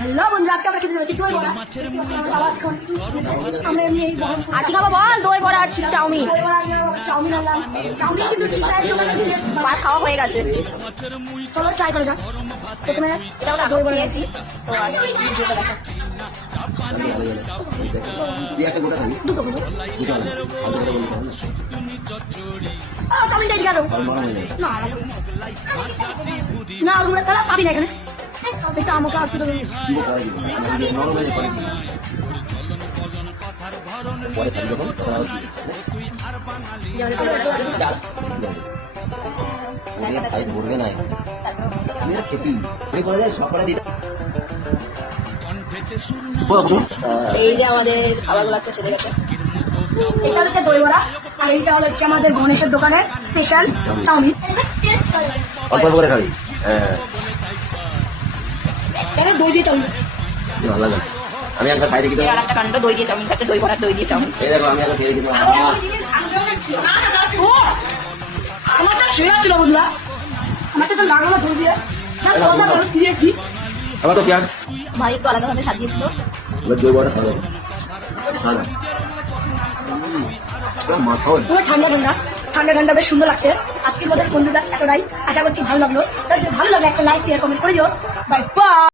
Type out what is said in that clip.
Hello বন্ধুরা, আজকে আমরা খেতে যাচ্ছি দই বড়া। আমরা এমনি আর কি খাবো বল? দই বড়া আর চাউমিন। চাউমিন আনলাম, চাউমিন কিন্তু বার খাওয়া হয়ে গেছে। চলো ট্রাই করা যাক। প্রথমে এটা আমরা দই বড়া নিয়েছি, তো দুটো চাউমিনটা এদিকে আরো না ওগুলো তারা পাবি না এখানে। এটা আমাকে আর শুধু ভরবে না খেপি করা যায় সব করে দিতে। এই যে আমাদের খাবারগুলো একটা সেরে গেছে। এটা হচ্ছে দই বড়া আর এইটা হচ্ছে আমাদের গণেশের দোকানের স্পেশাল চাউমিন। অল্প করে খাবি? হ্যাঁ, দই দিয়ে চাউমিন ভালো লাগে। আমি একটা খাই দেখি তো। আর একটা কাণ্ড দই দিয়ে চাউমিন খাচ্ছে, দই বড়া দই দিয়ে চাউমিন। এই দেখো আমি একটা খেয়ে দেখি। আমারটা সেরা ছিল বন্ধুরা, আমারটা তো লাগলো দই দিয়ে। সিরিয়াসলি আমার তো পেঁয়াজ ভাই একটু আলাদা ভাবে সাজিয়েছিল। দই বড়া খাবো সাদা মাখন ঠান্ডা ঠান্ডা ঠান্ডা ঠান্ডা বেশ সুন্দর লাগছে। আজকের মধ্যে বন্ধুরা এতটাই, আশা করছি ভালো লাগলো। তাহলে ভালো লাগলে একটা লাইক শেয়ার কমেন্ট করে দিও। Bye bye.